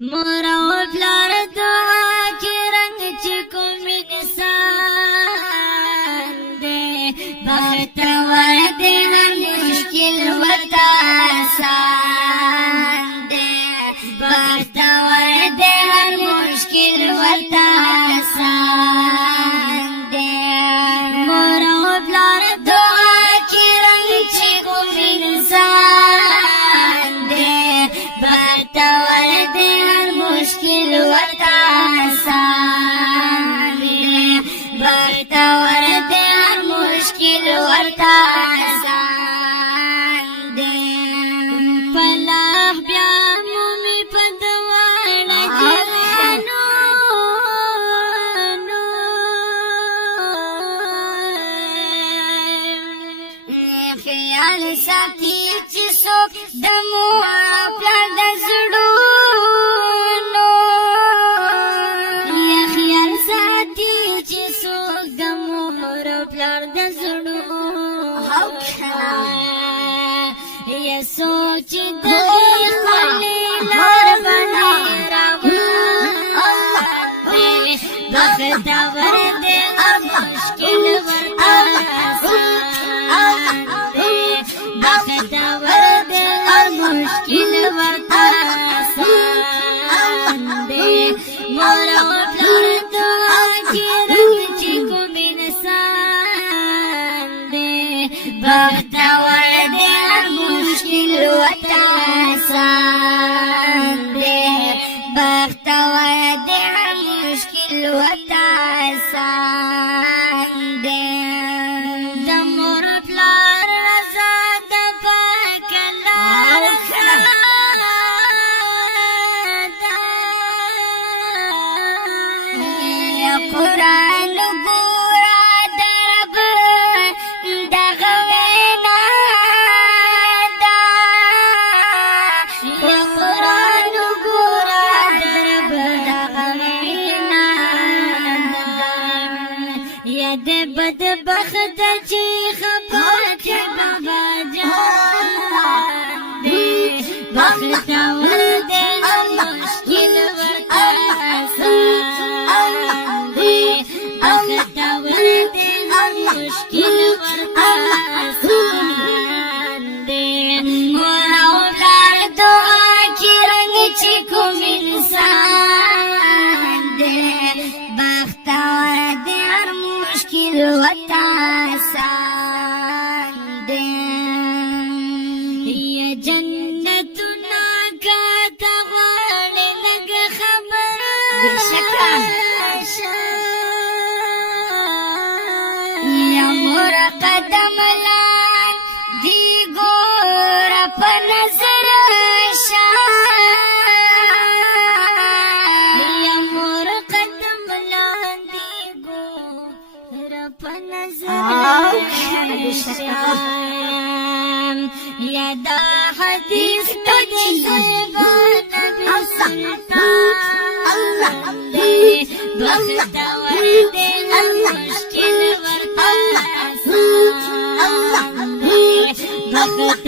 مور او پلار دعا کې رنگ چې کوم انسان دې بختور دې هر مشکل ورته آسان دې بختور دې هر مشکل ورته آسان دې مور او پلار دعا کې رنگ چې کوم انسان دې بختور دې مشکل ورتا آسان دے بختور دے ہر مشکل ورتا آسان دے فلاح بیا مومی پدوانا جانو خیال ساتھی چی سوک دمو اپلا دزڑو یہ سوچ دلی خلیل ربنا رابطے بختور دے اور مشکل ورطا آسان دے بختور دے اور مشکل ورطا آسان دے مورا پلار دعا کی رنگ چکو بنسان دے بختور دے مشکل ورتا آسان دے بختور دے مشکل ورتا آسان دے د مور پلار رضا د پاک الله یا قرآن ګورا درب دغه وینا دا قرآن ګورا درب دغه وینا دا یا د بدبخت چې خبرت بابا جان دې بختور دې مشکل ورته آسان دې بختور دې مشکل ورته آسان دې مور او پلار دعا کې رنگ چې کوم انسان دې بختور دې هر مشکل ورته آسان دې یا جنتنا کا تغواړي لږ خبره یا مور قدم لان دی ګور په نظر یا مور قدم لان دی ګور په نظر یا دا حدیث نبی نبی سلطان دے بختور دے مشکل ورتا آسان دے بختور